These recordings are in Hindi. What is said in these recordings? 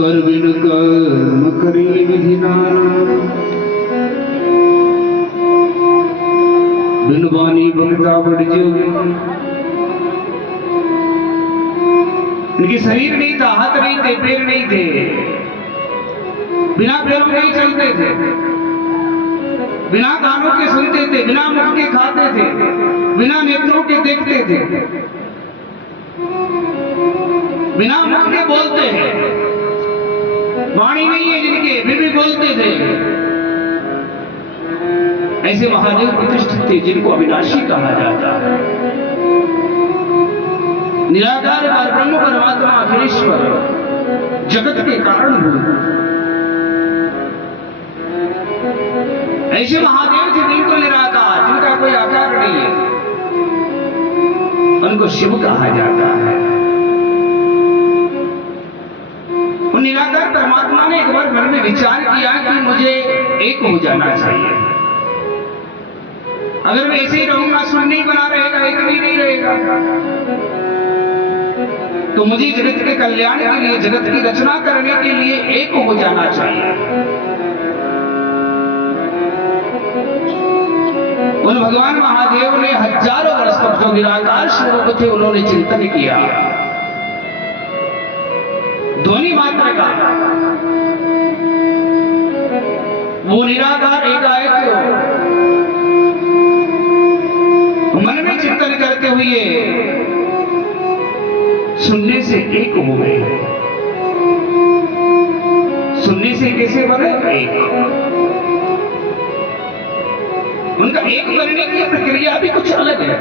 कर बिन कर्म करे विधि नाना, बिन बानी बगता बढ़ जोगी। इनके शरीर नहीं था, हाथ नहीं थे, पैर नहीं थे, बिना पैरों के ही चलते थे, बिना कानों के सुनते थे, बिना मुख के खाते थे, बिना नेत्रों के देखते थे, बिना मुख के बोलते हैं, वाणी नहीं है जिनके फिर भी बोलते थे। ऐसे महादेव प्रतिष्ठित थे जिनको अविनाशी कहा जाता है। निराकार परब्रह्म परमात्मा अखिलेश्वर जगत के कारणभूत ऐसे महादेव थे बिल्कुल निराकार, जिनका कोई आकार नहीं है, उनको शिव कहा जाता है। उन निराकार परमात्मा ने एक बार मन में विचार किया कि मुझे एक हो जाना चाहिए। अगर मैं ऐसे ही रहूंगा, शून्य ही बना रहेगा, एक भी नहीं रहेगा, तो मुझे जगत के कल्याण के लिए, जगत की रचना करने के लिए एक हो जाना चाहिए। उन भगवान महादेव ने हजारों वर्ष तक जो निराकार स्वरूप थे उन्होंने चिंतन किया, ध्वनि मात्र का। वो निराकार एकाएक मन में चिंतन करते हुए सुनने से एक हो गए। सुनने से कैसे बने एक? उनका एक बनने की प्रक्रिया भी कुछ अलग है।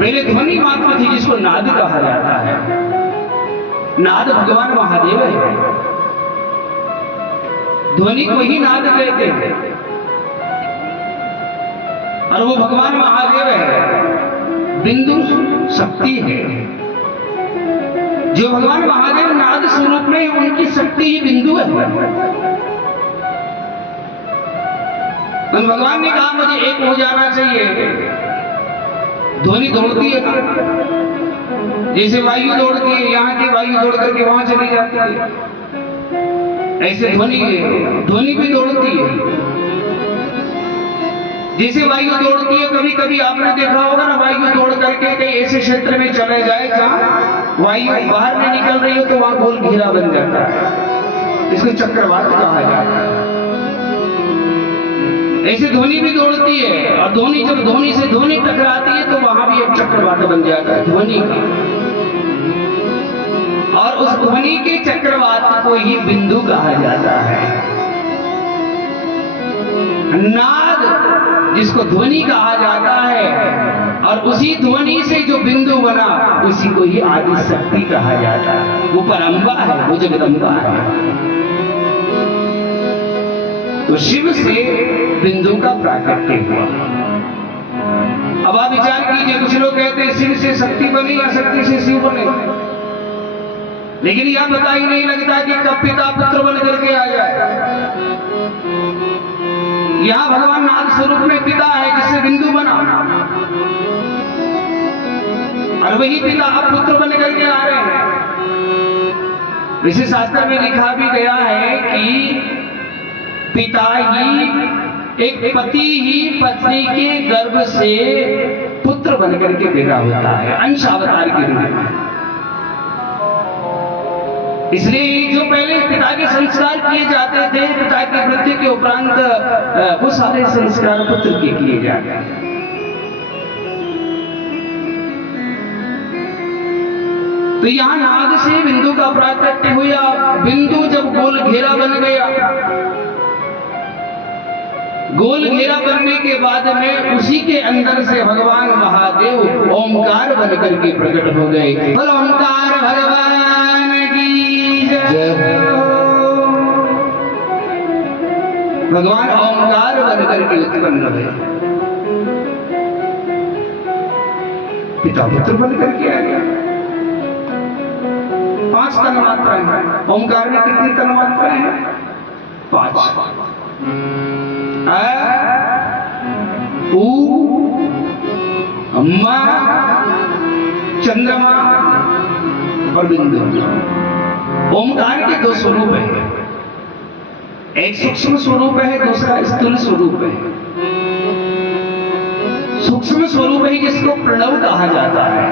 पहले ध्वनि मात्र थी जिसको नाद कहा जाता है। नाद भगवान महादेव है, ध्वनि को ही नाद कहते हैं। और वो भगवान महादेव है, बिंदु शक्ति है। जो भगवान महादेव नाद स्वरूप में उनकी शक्ति ही बिंदु है। तो भगवान ने कहा मुझे एक हो जाना चाहिए। ध्वनि दौड़ती है, जैसे वायु दौड़ती है, यहाँ की वायु दौड़ करके वहां चली जाती है, ऐसे ध्वनि भी दौड़ती है। जैसे वायु दौड़ती है, कभी कभी आपने देखा होगा ना, वायु दौड़ करके कई ऐसे क्षेत्र में चले जाए जहां वायु बाहर में निकल रही हो तो वहां गोल घेरा बन जाता है, इसको चक्रवात कहा जाता है। ऐसे ध्वनि भी दौड़ती है, और ध्वनि जब ध्वनि से ध्वनि टकराती है तो वहां भी एक चक्रवात बन जाता है ध्वनि का। और उस ध्वनि के चक्रवात को ही बिंदु कहा जाता है। नाद जिसको ध्वनि कहा जाता है, और उसी ध्वनि से जो बिंदु बना उसी को ही आदि शक्ति कहा जाता है। वो परंबा है, वो जगदम्बा है। तो शिव से बिंदु का प्राकट्य हुआ। अब आप विचार कीजिए, कुछ लोग कहते हैं शिव से शक्ति बनी या शक्ति से शिव बने, लेकिन यह पता ही नहीं लगता कि कब पिता पुत्र बन करके आ जाए। यहाँ भगवान नाद स्वरूप में पिता है जिससे बिंदु बना, और वही पिता अब पुत्र बन करके आ रहे हैं। इसी शास्त्र में लिखा भी गया है कि पिता ही, एक पति ही पत्नी के गर्भ से पुत्र बन करके पैदा होता है, अंश अवतार के रूप में। इसलिए जो पहले पिता के संस्कार किए जाते थे, पिता की मृत्यु के उपरांत वो सारे संस्कार पुत्र के किए जाते हैं। तो यहाँ नाद से बिंदु का प्राकट्य हुआ। बिंदु जब गोल घेरा बन गया, गोल घेरा बनने के बाद में उसी के अंदर से भगवान महादेव ओमकार बन करके प्रकट हो गए। ओमकार भगवान की जय। भगवान ओमकार बन करके उत्पन्न हुए, पिता पुत्र बन करके आ गया। 5 तन्मात्राएं हैं ओमकार में। कितनी तन्मात्राएं हैं? 5। ऊ, अम्मा, चंद्रमा, और बिंदु। ओमकार के दो स्वरूप है, एक सूक्ष्म स्वरूप है, दूसरा स्थूल स्वरूप है। सूक्ष्म स्वरूप है जिसको प्रणव कहा जाता है।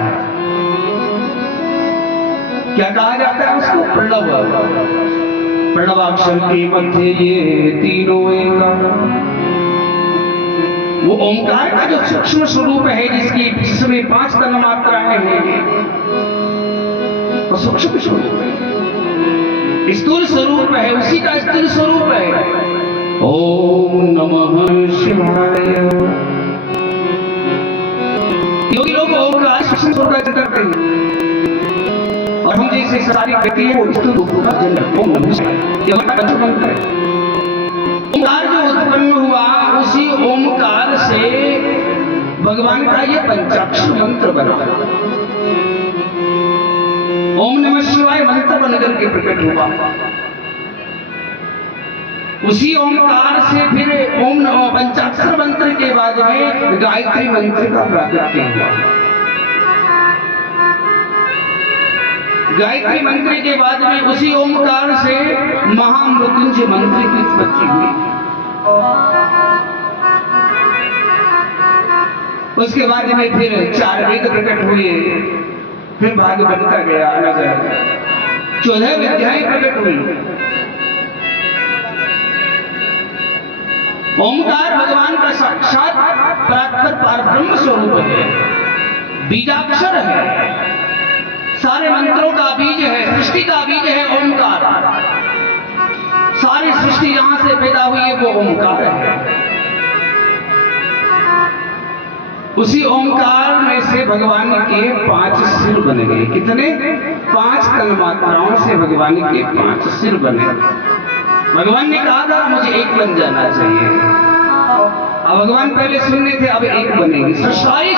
क्या कहा जाता है उसको? प्रणव। प्रणवाक्षर के मध्य ये तीनों एक। वो ओंकार का जो सूक्ष्म स्वरूप है जिसमें 5 तन्मात्राएं हैं, वो सूक्ष्म स्वरूप है। स्थूल स्वरूप है, उसी का स्थूल स्वरूप है। ओम नमः शिवाय। योगी लोग ओंकार सूक्ष्म स्वरूप का जिक्र करते हैं, और हम जैसे सारी व्यक्ति है वो स्थूल रूप का जिक्र। ओम नमः शिवाय ये हमारा मंत्र है। ओंकार जो उत्पन्न हुआ उसी ओंकार से भगवान का ये पंचाक्षर मंत्र बना। ओम नमः शिवाय मंत्र बनकर के प्रकट हुआ। उसी ओंकार से फिर ओम पंचाक्षर मंत्र के बाद में गायत्री मंत्र का प्राकट्य हुआ। गायत्री मंत्र के बाद में उसी ओंकार से महामृत्युंजय मंत्र की उत्पत्ति हुई। उसके बाद में फिर 4 वेद प्रकट हुए, फिर भाग बनता गया अलग अलग 14 विद्याएं प्रकट हुई। ओंकार भगवान का साक्षात परात्पर पारब्रह्म स्वरूप है, बीजाक्षर है, सारे मंत्रों का बीज है, सृष्टि का बीज है ओंकार। सारी सृष्टि यहां से पैदा हुई है, वो ओंकार है। उसी ओंकार में से भगवान के 5 सिर बन गए। कितने? 5 तन्मात्राओं से भगवान के 5 सिर बने। भगवान ने कहा था मुझे एक बन जाना चाहिए। अब भगवान पहले शून्य थे, अब एक बनेंगे। सारी